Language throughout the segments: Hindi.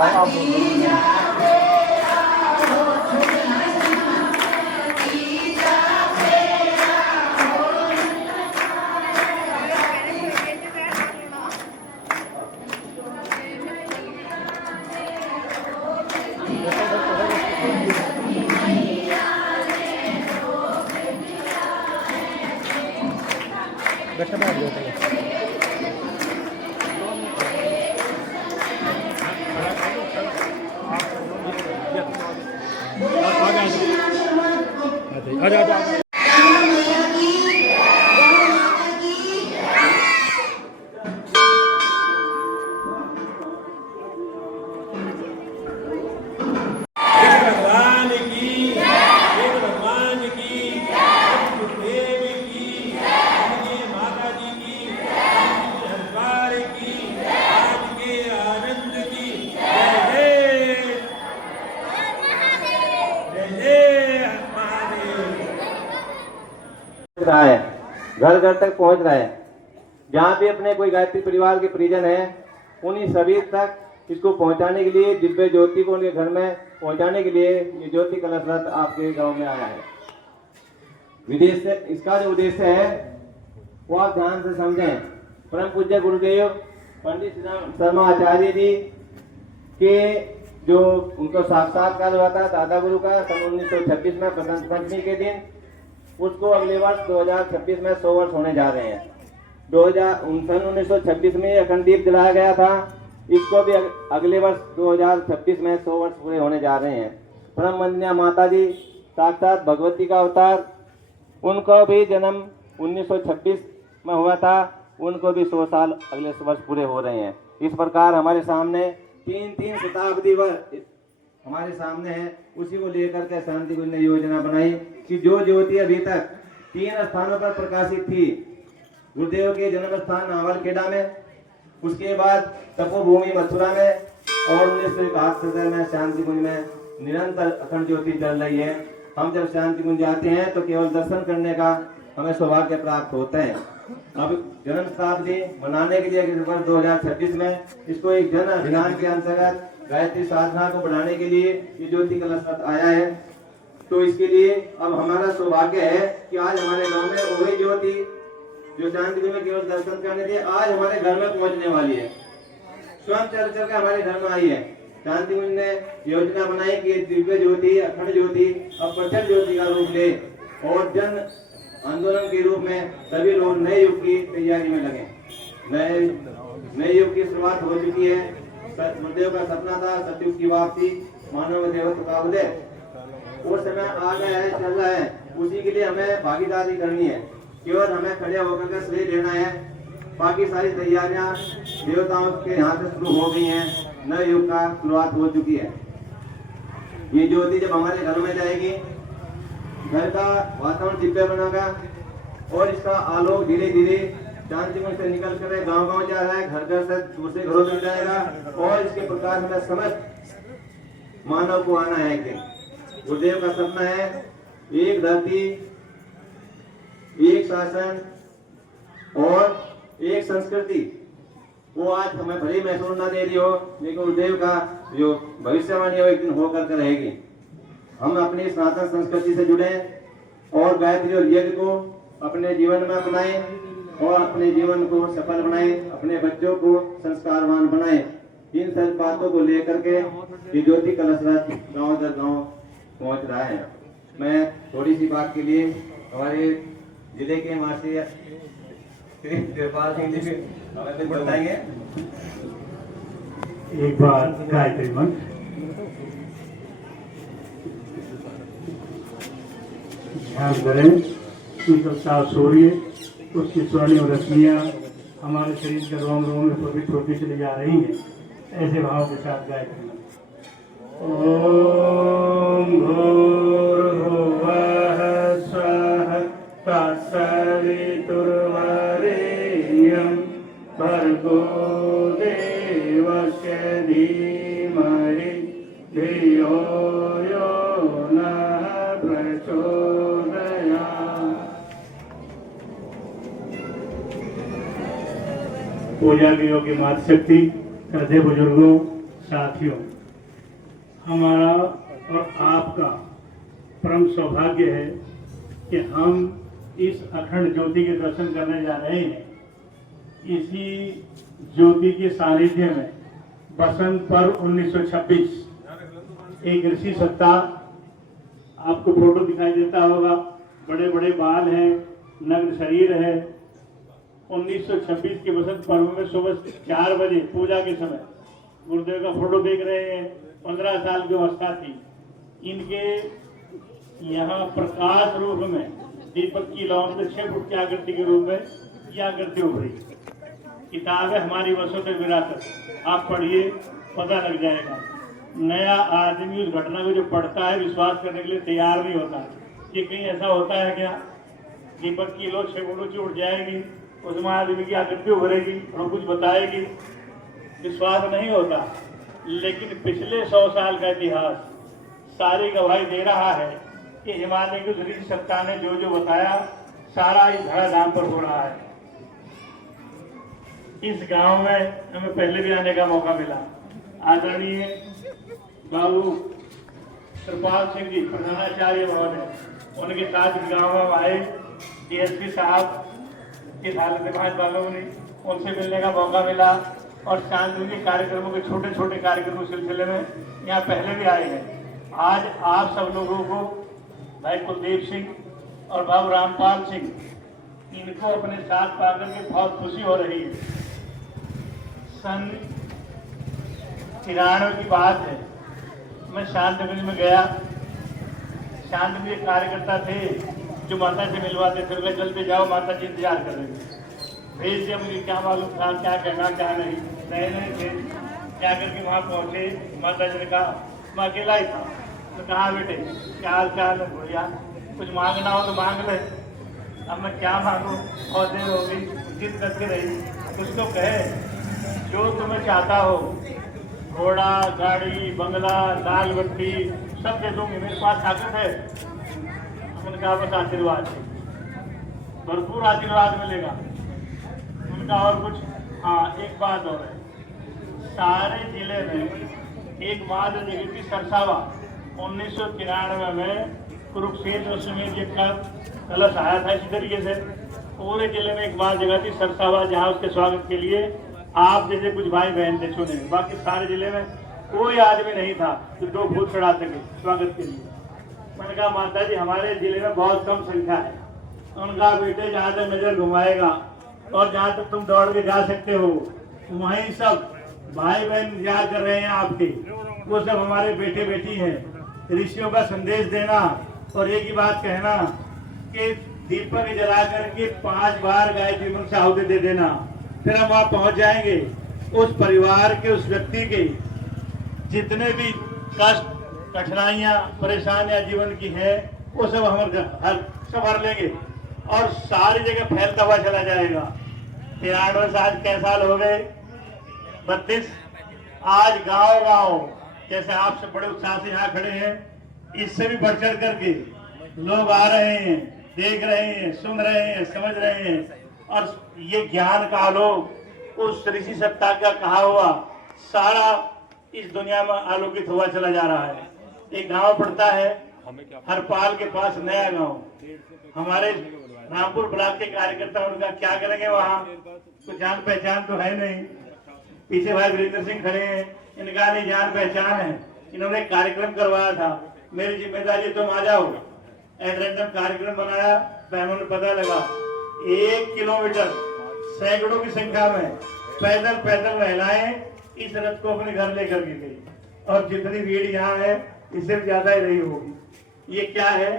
आजा रहा है, घर घर तक पहुंच रहा है। जहाँ भी अपने कोई गायत्री परिवार के परिजन हैं, उन्हीं सभी तक इसको पहुंचाने के लिए, दिव्य ज्योति को उनके घर में पहुंचाने के लिए ये ज्योति कलश रथ आपके गांव में आया है। विदेश से इसका जो उद्देश्य है वो आप ध्यान से समझें। परम पूज्य गुरुदेव पंडित शर्मा आचार्य जी के जो उनको साक्षात्कार हुआ था दादा गुरु का सन 1926 में बसंत पंचमी के दिन, उसको अगले वर्ष 2026 में 100 वर्ष होने जा रहे हैं। सन 1926 में अखंड दीप जलाया गया था, इसको भी अगले वर्ष 2026 में 100 वर्ष पूरे होने जा रहे हैं। परम वंदनीय माता जी साक्षात भगवती का अवतार, उनको भी जन्म 1926 में हुआ था, उनको भी 100 साल अगले वर्ष पूरे हो रहे हैं। इस प्रकार हमारे सामने तीन शताब्दी वर्ष हमारे सामने है, उसी को लेकर के शांति कुंज ने योजना बनाई कि जो ज्योति अभी तक 3 स्थानों पर प्रकाशित थी, गुरुदेव के जन्म स्थान नावलखेड़ा में, उसके बाद तपोभूमि मथुरा में और 1971 में शांति कुंज में निरंतर अखंड ज्योति जल रही है। हम जब शांति कुंज जाते हैं तो केवल दर्शन करने का हमें सौभाग्य प्राप्त होता है। अब जन्म शताब्दी मनाने के लिए वर्ष 2026 में इसको एक जन अभियान के अंतर्गत गायत्री साधना को बढ़ाने के लिए ये ज्योति कलश रथ आया है। तो इसके लिए अब हमारा सौभाग्य है कि आज हमारे गांव में वही ज्योति जो शांति कुंज में केवल दर्शन करने के लिए आज हमारे घर में पहुंचने वाली है, स्वयं चल चल के हमारे घर में आई है। शांति कुंज ने योजना बनाई कि दिव्य ज्योति अखंड ज्योति अब प्रचंड ज्योति का रूप ले और जन आंदोलन के रूप में सभी लोग नए युग की तैयारी में लगे। नए युग की शुरुआत हो चुकी है। गुरुदेव का सपना था सतयुग की वापसी, मानव देवत्व का उदय, वो समय आ गया है, चल रहा है। उसी के लिए हमें भागीदारी करनी है, केवल हमें खड़े होकर के श्रेय लेना है। बाकी सारी तैयारियां देवताओं के यहाँ से शुरू हो गई हैं, नए युग का शुरुआत हो चुकी है। ये ज्योति जब हमारे घर में जाएगी, घर का वातावरण दिव्य बनेगा और इसका आलोक धीरे धीरे शांति कुंज से निकल कर गांव गांव जा रहा है, घर घर से दूसरे घरों में जाएगा और इसके प्रकाश में समस्त मानव को आना है कि गुरुदेव का सपना है एक धरती, एक शासन और एक संस्कृति। वो आज हमें भले महसूस ना दे रही हो, लेकिन गुरुदेव का जो भविष्यवाणी है एक दिन होकर के रहेगी। हम अपनी सनातन संस्कृति से जुड़े और गायत्री और यज्ञ को अपने जीवन में अपनाएं और अपने जीवन को सफल बनाएं, अपने बच्चों को संस्कारवान बनाएं। इन सब बातों को लेकर के ये ज्योति कलश रथ गाँव दर गाँव पहुंच रहा है। मैं थोड़ी सी बात के लिए हमारे जिले के महाशय कृपाल सिंह जी हमें कुछ बताएंगे। एक बार गायत्री मंत्र। ध्यान करें कि सूर्य उसकी स्वर्णिम रश्मियाँ हमारे शरीर के रोम रोम में छोटी छोटी चली जा रही हैं। ऐसे भाव के साथ गायत्री मंत्र। ओम भूर्भुवः स्वः तत्सवितुर्वरेण्यं भर्गो देवस्य धीमहि धियो यो नः प्रचोदयात्। पूजा की योग्य मातृशक्ति, श्रद्धेय बुजुर्गों, साथियों, हमारा और आपका परम सौभाग्य है कि हम इस अखंड ज्योति के दर्शन करने जा रहे हैं। इसी ज्योति के सानिध्य में बसंत पर्व 1926 एक ऋषि सत्ता, आपको फोटो दिखाई देता होगा, बड़े बड़े बाल हैं, नग्न शरीर है। 1926 के बसंत पर्व में सुबह 4 बजे पूजा के समय गुरुदेव का फोटो देख रहे हैं। 15 साल की अवस्था थी। इनके यहाँ प्रकाश रूप में दीपक की लौ में 6 फुट की आकृति के रूप में यह आकृति उभरी। किताब है हमारी वर्षों विरासत, आप पढ़िए, पता लग जाएगा। नया आदमी उस घटना को जो पढ़ता है विश्वास करने के लिए तैयार नहीं होता कि कहीं ऐसा होता है क्या, दीपक की लो 6 फुट ऊंची उठ जाएगी, उसमें आदमी की आकृति उभरेगी और कुछ बताएगी, विश्वास नहीं होता। लेकिन पिछले 100 साल का इतिहास सारी गवाही दे रहा है कि हिमालय की ऋषि सत्ता ने जो जो बताया सारा इस धराधाम पर हो रहा है। इस गांव में हमें पहले भी आने का मौका मिला। आदरणीय बाबू कृपाल सिंह जी प्रधानाचार्य महोदय, उनके साथ इस गांव में आए। डीएसपी साहब इस हालत में 5 बालों ने उनसे मिलने का मौका मिला और शांतिपूर्ण कार्यक्रमों के छोटे छोटे कार्यक्रमों के सिलसिले में यहाँ पहले भी आए हैं। आज आप सब लोगों को भाई कुलदीप सिंह और बाबू रामपाल सिंह, इनको अपने साथ पाकर के बहुत खुशी हो रही है। सन 93 की बात है, मैं शांतिकुंज में गया। शांतिकुंज एक कार्यकर्ता थे जो माता से मिलवाते थे, उनका जल्दी जाओ माता जी इंतजार कर रहे थे। भेज दिया, मुझे क्या मालूम था क्या कहना क्या नहीं, नए नए थे। क्या करके वहाँ पहुँचे, माता जी ने कहा मैं अकेला ही था। तो कहा बेटे क्या हाल चाल है, बढ़िया, कुछ मांगना हो तो मांग ले। अब मैं क्या मांगू, बहुत देर हो गई, जिद करके रही। कुछ तो कहे जो तुम्हें चाहता हो, घोड़ा, गाड़ी, बंगला, दाल बत्ती सब दे दूंगी, मेरे पास ताकत है। उन्होंने कहा बस आशीर्वाद, भरपूर आशीर्वाद मिलेगा। उनका और कुछ, हाँ एक बात और है, सारे जिले में एकमात्र जगह की सरसावा 1993 में कुरुक्षेत्र समेत जी का कलश आया था। इसी तरीके से पूरे जिले में एकमात्र जगह थी सरसावा, जहाँ उसके स्वागत के लिए आप जैसे कुछ भाई बहन थे चुने। बाकी सारे जिले में कोई आदमी नहीं था जो 2 फूल चढ़ा सके स्वागत के लिए। मैंने कहा माता जी हमारे जिले में बहुत कम संख्या है। उनका बेटे जहाँ तक नजर घुमाएगा और जहाँ तक तुम दौड़ के जा सकते हो, वहीं सब भाई बहन इंतजार कर रहे हैं आपके, वो सब हमारे बेटे बेटी हैं। ऋषियों का संदेश देना और एक ही बात कहना कि दीपक जला करके 5 बार गायत्री मंत्र से आहुति दे देना, फिर हम वहां पहुंच जाएंगे। उस परिवार के, उस व्यक्ति के जितने भी कष्ट, कठिनाइयां, परेशानियां जीवन की है, वो सब सब हर लेंगे और सारी जगह फैलता हुआ चला जाएगा। 93 साल कै साल हो गए, 32। आज गांव गांव जैसे आप सब बड़े उत्साह से यहाँ खड़े हैं, इससे भी बढ़ चढ़ करके लोग आ रहे हैं, देख रहे हैं, सुन रहे हैं, समझ रहे हैं। और ये ज्ञान का आलोक, उस ऋषि सत्ता का कहा हुआ सारा इस दुनिया में आलोकित हुआ चला जा रहा है। एक गांव पड़ता है हरपाल के पास, नया गांव। हमारे रामपुर ब्लॉक के कार्यकर्ता उनका क्या करेंगे वहाँ, तो जान पहचान तो है नहीं। पीछे भाई वीरेंद्र सिंह खड़े हैं, इनका नहीं जान पहचान है। इन्होंने कार्यक्रम करवाया था, मेरी जिम्मेदारी तुम आ जाओ। एड्रेंडम कार्यक्रम बनाया, बहनों ने पता लगा 1 किलोमीटर सैकड़ों की संख्या में पैदल पैदल महिलाएं इस रथ को अपने घर लेकर के गई और जितनी भीड़ यहाँ है इससे ज्यादा ही रही होगी। ये क्या है,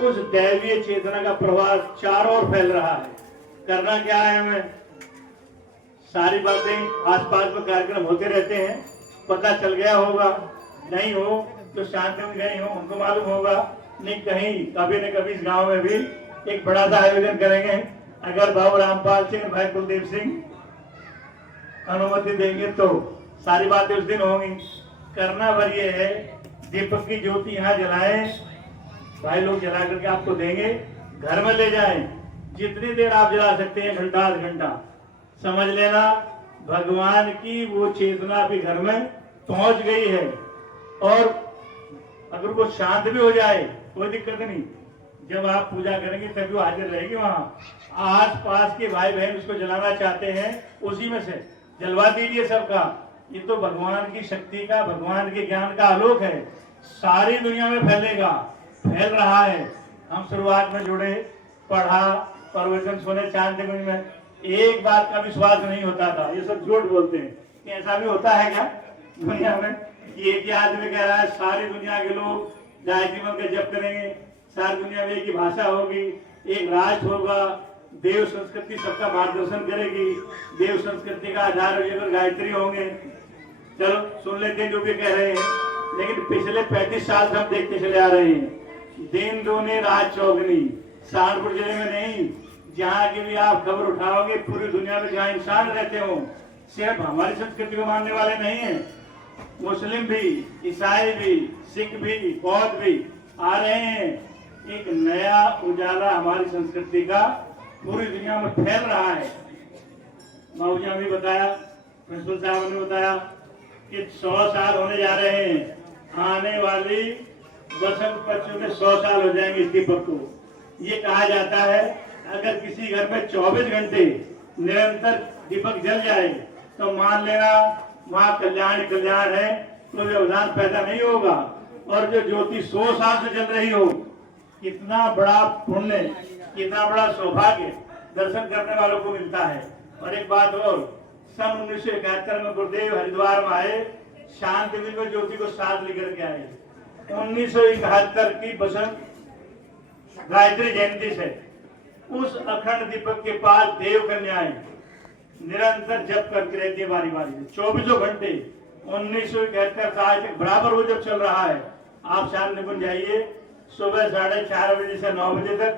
उस दैवीय चेतना का प्रवाह चारों ओर फैल रहा है। करना क्या है हमें, सारी बातें आसपास में कार्यक्रम होते रहते हैं, पता चल गया होगा, नहीं हो तो शांति में गए हो उनको मालूम होगा, नहीं कहीं कभी न कभी इस गांव में भी एक बड़ा सा आयोजन करेंगे। अगर बाबू रामपाल सिंह, भाई कुलदीप सिंह अनुमति देंगे तो सारी बातें उस दिन होंगी। करना भर ये है, दीपक की ज्योति यहाँ जलाएं, भाई लोग जला करके आपको देंगे, घर में ले जाएं, जितनी देर आप जला सकते हैं, घंटा 8 घंटा। समझ लेना भगवान की वो चेतना भी घर में पहुंच गई है। और अगर वो शांत भी हो जाए कोई दिक्कत नहीं, जब आप पूजा करेंगे तभी वो हाजिर रहेगी। वहां आस पास के भाई बहन उसको जलाना चाहते हैं, उसी में से जलवा दीजिए सबका। ये तो भगवान की शक्ति का, भगवान के ज्ञान का आलोक है, सारी दुनिया में फैलेगा, फैल रहा है। हम शुरुआत में जुड़े, पढ़ा, प्रवचन सुने चांदनी में, एक बात का विश्वास नहीं होता था। ये सब झूठ बोलते हैं कि ऐसा भी होता है क्या दुनिया में। एक ही आदमी कह रहा है सारी दुनिया के लोग गायत्री मंत्र का जप करेंगे, सारी दुनिया में एक ही भाषा होगी, एक राष्ट्र होगा, देव संस्कृति सबका मार्गदर्शन करेगी, देव संस्कृति का आधार अगर गायत्री होंगे। चलो सुन लेते हैं जो भी कह रहे हैं, लेकिन पिछले 35 साल से हम देखते चले आ रहे हैं, दिन दूनी रात चौगनी। सहारनपुर जिले में नहीं, जहाँ की भी आप खबर उठाओगे पूरी दुनिया में जहाँ इंसान रहते हो, सिर्फ हमारी संस्कृति को मानने वाले नहीं है, मुस्लिम भी, ईसाई भी, सिख भी, बौद्ध भी आ रहे हैं। एक नया उजाला हमारी संस्कृति का पूरी दुनिया में फैल रहा है। बाबू जी ने भी बताया, प्रिंसिपल साहब ने बताया कि 100 साल होने जा रहे हैं, आने वाली बसंत पंचमी में 100 साल हो जाएंगे इस दीपक को। ये कहा जाता है अगर किसी घर में 24 घंटे निरंतर दीपक जल जाए तो मान लेना वहाँ कल्याण कल्याण है, तो व्यवधान पैदा नहीं होगा। और जो ज्योति 100 साल से जल रही हो, कितना बड़ा पुण्य, कितना बड़ा सौभाग्य दर्शन करने वालों को मिलता है। और एक बात और, सन 1971 में गुरुदेव हरिद्वार में आए, शांति में ज्योति को साथ लेकर के आए। 1971 की बसंत गायत्री जयंती से उस अखंड दीपक के पास देव कन्याएं निरंतर जप करके रहती है बारी बारी से 24 घंटे। 1971 से आज तक बराबर वो जब चल रहा है। आप शाम निकुंज जाइए, सुबह 4:30 बजे से 9 बजे तक,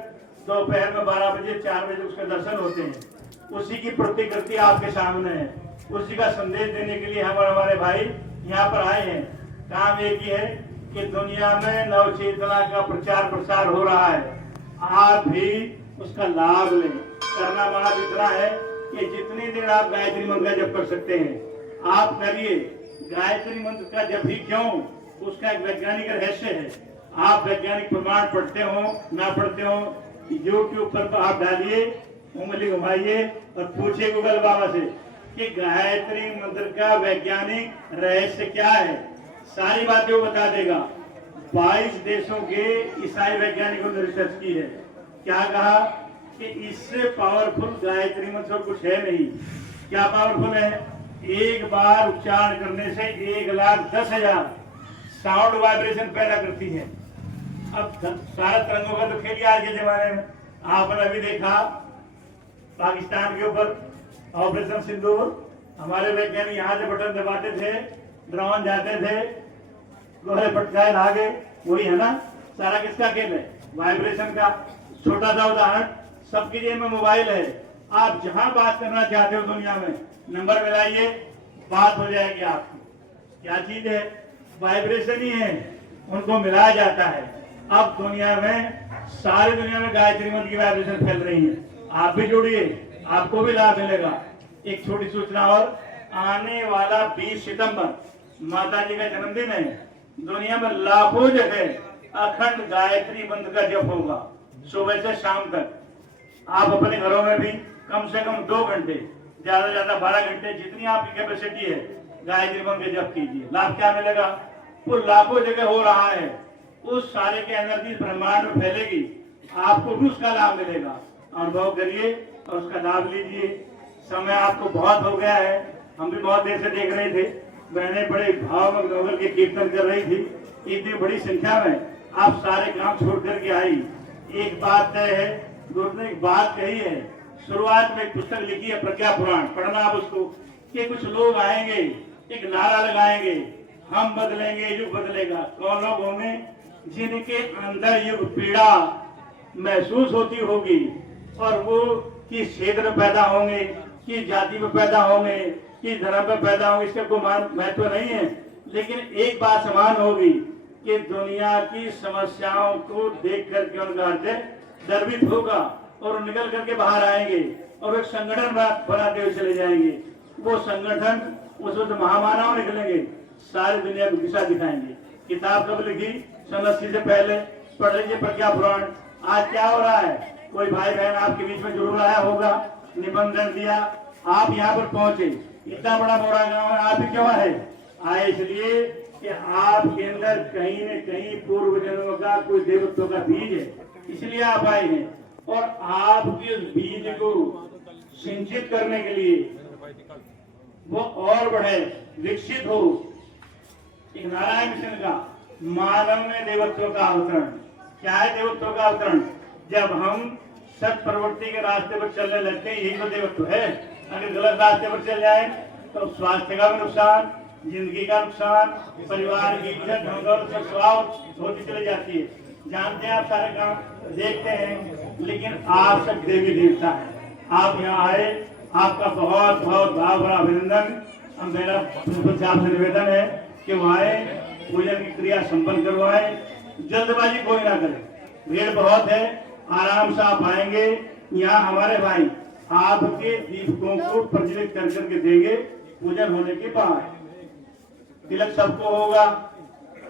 दोपहर में 12 बजे 4 बजे उसके दर्शन होते हैं। उसी की प्रतिकृति आपके सामने है, उसी का संदेश देने के लिए हम और हमारे भाई यहाँ पर आए हैं। काम एक ही है कि दुनिया में नव चेतना का प्रचार प्रसार हो रहा है, आप भी उसका लाभ लें। करना माना इतना है कि जितनी देर आप गायत्री मंत्र का जप कर सकते हैं आप करिए। गायत्री मंत्र का जप ही क्यों, उसका एक वैज्ञानिक रहस्य है। आप वैज्ञानिक प्रमाण पढ़ते हो ना पढ़ते हो, यूट्यूब पर आप डालिए, उंगली घुमाइए और पूछिए गूगल बाबा से कि गायत्री मंत्र का वैज्ञानिक रहस्य क्या है, सारी बातें वो बता देगा। 22 देशों के ईसाई वैज्ञानिकों ने रिसर्च की है। क्या कहा कि इससे पावरफुल गायत्री मंत्र और कुछ है नहीं। क्या पावरफुल है? एक बार उच्चारण करने से 1,10,000 साउंड वाइब्रेशन पैदा करती है। अब सारा तरंगों का तो खेल आज के जमाने में आपने अभी देखा पाकिस्तान के ऊपर ऑपरेशन सिंदूर, हमारे वैज्ञानिक यहाँ से बटन दबाते थे, ड्रोन जाते थे, गोले पटकाए भागे, वही है ना। सारा किसका खेल है? वाइब्रेशन का। छोटा सा उदाहरण, सबकी जेब में मोबाइल है, आप जहां बात करना चाहते हो दुनिया में नंबर मिलाइए, बात हो जाएगी आपकी। क्या चीज है? वाइब्रेशन ही है, उनको मिलाया जाता है। अब दुनिया में, सारी दुनिया में गायत्री मंत्र की वाइब्रेशन फैल रही है। आप भी जुड़िए, आपको भी लाभ मिलेगा। एक छोटी सूचना और, आने वाला 20 सितंबर माता जी का जन्मदिन है। दुनिया में लाखों जगह अखंड गायत्री मंत्र का जप होगा सुबह से शाम तक। आप अपने घरों में भी कम से कम 2 घंटे, ज्यादा से ज्यादा 12 घंटे, जितनी आपकी कैपेसिटी है, गायत्री मंत्र जप कीजिए। लाभ क्या मिलेगा? वो लाखों जगह हो रहा है, उस सारे के एनर्जी ब्रह्मांड में फैलेगी, आपको भी उसका लाभ मिलेगा। अनुभव करिए और उसका लाभ लीजिए। समय आपको बहुत हो गया है, हम भी बहुत देर से देख रहे थे, बहनें बड़े भाव में नोबल के कीर्तन कर रही थी। इतनी बड़ी संख्या में आप सारे काम छोड़ करके आई। एक बात तय है, गुरु ने एक बात कही है, शुरुआत में एक पुस्तक लिखी है प्रज्ञा पुराण, पढ़ना आप उसको, कि कुछ लोग आएंगे, एक नारा लगाएंगे, हम बदलेंगे, युग बदलेगा। कौन लोग होंगे? जिनके अंदर युग पीड़ा महसूस होती होगी, और वो किस क्षेत्र में पैदा होंगे, किस जाति में पैदा होंगे, किस धर्म में पैदा होंगे, इसका कोई महत्व नहीं है। लेकिन एक बात समान होगी कि दुनिया की समस्याओं को देख करके उनका हृदय द्रवित होगा और निकल करके बाहर आएंगे और एक संगठन बनाते हुए चले जाएंगे। वो संगठन, उस महामानव निकलेंगे, सारी दुनिया को दिशा दिखाएंगे। किताब कब लिखी? सन 80 से पहले। पढ़ लीजिए प्रज्ञा पुराण। आज क्या हो रहा है? कोई भाई बहन आपके बीच में जुड़ रहा होगा, निबंधन दिया, आप यहाँ पर पहुंचे। इतना बड़ा मोड़ा गांव है, आप ही क्यों आए? आए इसलिए कि आपके अंदर कहीं न कहीं पूर्व जन्म का कोई देवत्व का बीज है, इसलिए आप आए हैं। और आपके उस बीज को सिंचित करने के लिए वो और बढ़े, विकसित हो। एक नारायण मिशन का मानव में देवत्व का अवतरण। क्या है देवत्व का अवतरण? जब हम सत प्रवृत्ति के रास्ते पर चलने लगते हैं, यही तो देवत्व है। अगर गलत रास्ते पर चल जाए तो स्वास्थ्य का भी नुकसान, जिंदगी का नुकसान, परिवार की इज्जत होती चली जाती है। जानते हैं आप, सारे काम देखते हैं, लेकिन आप सब देवी देवता है। आप यहाँ आए, आपका बहुत बहुत भाव भरा अभिनंदन। मेरा आपसे निवेदन है कि वो आए, पूजन की क्रिया संपन्न करवाए। जल्दबाजी कोई ना करे, भीड़ बहुत है, आराम से आप आएंगे। यहाँ हमारे भाई आपके दीपकों को प्रज्वलित कर करके देंगे। पूजन होने के बाद तिलक सबको होगा।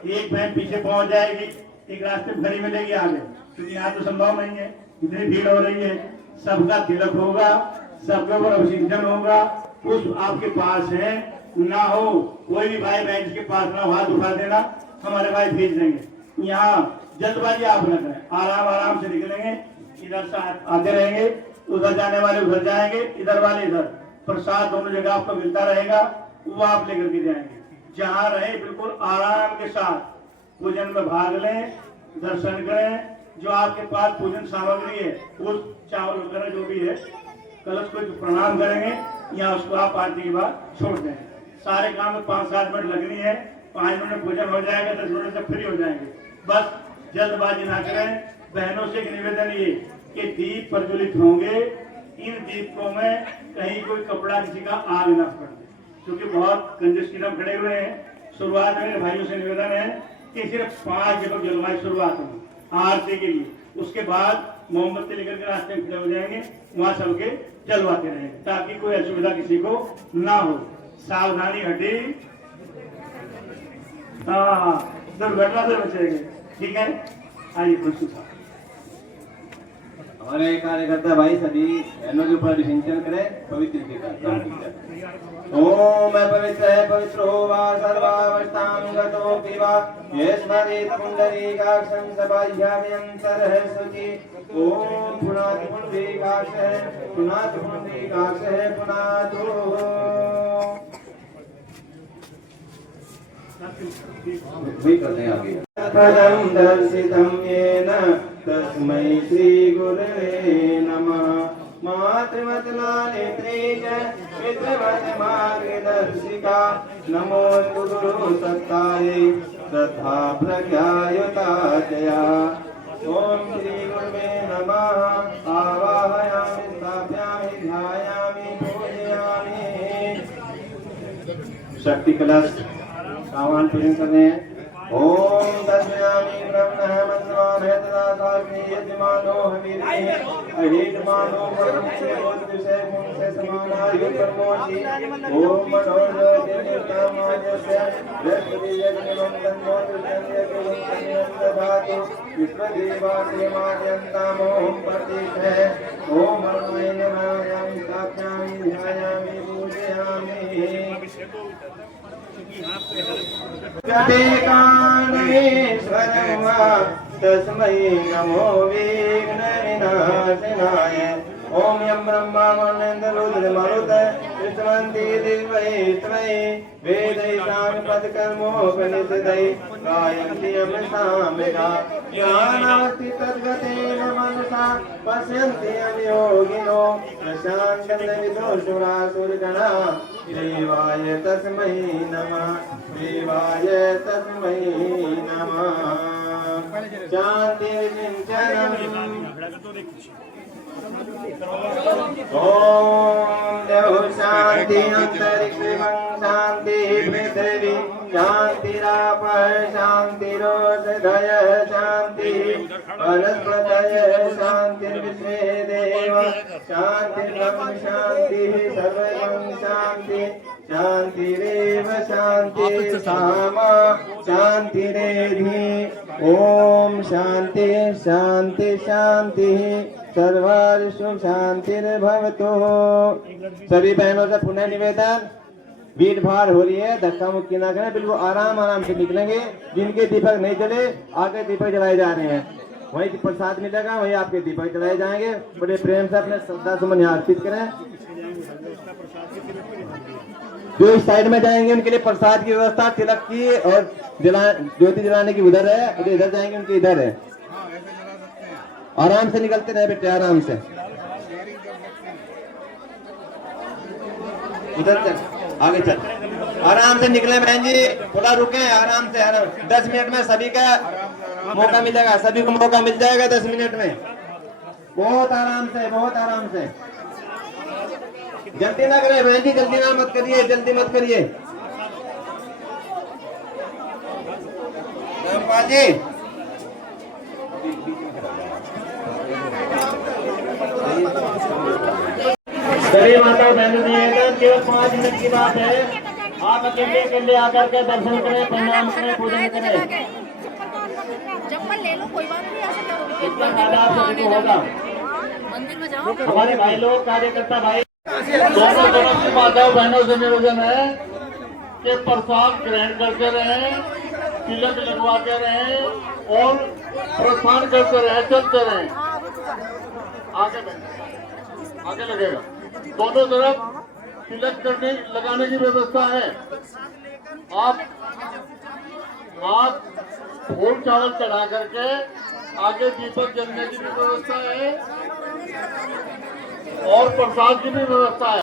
एक बहन पीछे पहुंच जाएगी, एक रास्ते में घड़ी मिलेगी आगे, क्योंकि यहाँ तो संभव नहीं है, इतनी भीड़ हो रही है। सबका तिलक होगा, सबके ऊपर अभिषेचन होगा। पुष्प आपके पास है ना हो, कोई भी भाई बहन जिसके पास ना हो, हाथ उठा देना, हमारे भाई भेज देंगे। यहाँ जल्दबाजी आप न करें, आराम आराम से निकलेंगे। इधर से आते रहेंगे, उधर जाने वाले उधर जाएंगे, इधर वाले इधर। प्रसाद दोनों जगह आपको मिलता रहेगा, वो आप लेकर के जाएंगे। जहाँ रहे बिल्कुल आराम के साथ पूजन में भाग लें, दर्शन करें। जो आपके पास पूजन सामग्री है, फूल चावल वगैरह जो भी है, कलश को प्रणाम करेंगे, या उसको आप आरती के बाद छोड़ दें। सारे काम में 5-7 मिनट लगनी है। 5 मिनट में पूजन हो जाएगा, 10 मिनट से फ्री हो जाएंगे। बस जल्दबाजी ना करें। बहनों से एक निवेदन ये कि दीप प्रज्वलित होंगे, इन दीपों में कहीं कोई कपड़ा किसी का आग ना पड़ जाए, क्योंकि बहुत कंजूस की तरफ खड़े हुए हैं। शुरुआत में मेरे भाइयों से निवेदन है कि सिर्फ 5 जगह जलवायु शुरुआत होगी आरती के लिए। उसके बाद मोमबत्ती लेकर के रास्ते में खड़े हो जाएंगे, वहां सबके जलवाते रहेंगे, ताकि कोई असुविधा किसी को ना हो। सावधानी हटी, हाँ, दुर्घटना से बचेंगे। ठीक है, आइए खुशी साहब। हमारे कार्यकर्ता भाई सभी बहनों के ऊपर अभिषेचन करें, पवित्र के ओम पवित्र है पवित्र हो वा सर्वावस्थां गतो पिवा ये स्मरेत् पुंडरीकाक्षं सबाह्याभ्यंतर है शुचि। ओम पुनातु पुंडरीकाक्ष है, पुनातु पुंडरीकाक्ष है, पुनातु। पदं दर्शितं येन तस्मै श्री गुरवे नमः। मातृवत्लानेत्री च पितृवत्मार्गदर्शिका नमोऽस्तु गुरुसत्तायै तथा प्रज्ञायुताजया। ओम श्री गुरुवे नमः। आवाहयामि, स्थापयामि, ध्यायामि, पूजयामि। शक्ति कलश सामान पूजन करने हैं। ओम दर्शयामि ब्रह्मणः मंत्रवान् है तदा साग्नि यजमानो हविर्हि अहितमानो परमस्य बोधविषय गुणस्य समानायु कर्मोषि। ओम मनोरथेतामाजस्य बृहस्पतिर्यज्ञमं तन्नो दुर्गन्धयज्ञं दधातु विश्वदेवाश्रमाद्यन्तामोऽहं प्रतीक्षे। ओम हरमये नमः। स्थापयामि, ध्यायामि, पूजयामि। जडेकानेश्वरं वा तस्मै नमो विघ्नविनाशनाय। ओम यं ब्रह्मा वरुणेन्द्ररुद्रमरुत विश्रवन्ति दिव्यैस्त्वै वेदैतां पदकर्मोपनिषदै गायन्ति अमृतामृता। ज्ञानावति तद्गतेन मनसा पश्यन्ति योगिनो प्रशान्तविदुषुरासुरगणा। देवाय तस्मै नमः, देवाय तस्मै नमः। शान्तिर्विचिन्तनम्। ओम देव शांति अंतरिक्षं शांति पृथ्वी शांतिरापः शांतिरोषधय शांति वनस्पतय शांतिर्विश्वे देव शांतिर्ब्रह्म शांति सर्वं शांति शांतिरेव शांति सामा शांतिरेधि। ओम शांति शांति शांति सर्वार्षु शांतिर्भवतु। सभी बहनों से पुनः निवेदन, भीड़ भाड़ हो रही है, धक्का मुक्की ना करें, बिल्कुल आराम आराम से निकलेंगे। जिनके दीपक नहीं जले आगे दीपक जलाए जा रहे हैं, वहीं प्रसाद मिलेगा, वहीं आपके दीपक जलाए जाएंगे। बड़े प्रेम से अपने श्रद्धा सुमन यहाँ अर्पित करें। जो इस साइड में जाएंगे उनके लिए प्रसाद की व्यवस्था तिलक की और ज्योति जलाने की उधर है, जो इधर जाएंगे उनके इधर है। आराम से निकलते रहे बेटे, आराम से। उधर चल, आगे चल, आराम से निकले बहन जी, थोड़ा रुके, आराम से। 10 मिनट में सभी का मौका मिलेगा, सभी को मौका मिल जाएगा 10 मिनट में। बहुत आराम से, बहुत आराम से। जल्दी ना करें बहन जी, जल्दी ना मत करिए, जल्दी मत करिए। जी सभी माता बहनों ने केवल 5 मिनट की बात है, आप अकेले अकेले आकर के दर्शन करें, प्रणाम करें, पूजन करें। चप्पल ले लो, कोई बात नहीं, ऐसे करो। इतना ज्यादा आपको होगा। मंदिर में जाओ। हमारे भाई लोग, कार्यकर्ता भाई, दोनों तरफ की माताओं बहनों से निवेदन है कि प्रसाद ग्रहण करते रहें, तिलक लगवाते रहें और प्रस्थान करते रहें, चलते रहें। आगे बढ़ें, आगे लगेगा। दोनों तरफ तिलक लगाने की व्यवस्था है। आप फूल चावल चढ़ा करके आगे दीपक जलने की भी व्यवस्था है और प्रसाद की भी व्यवस्था है।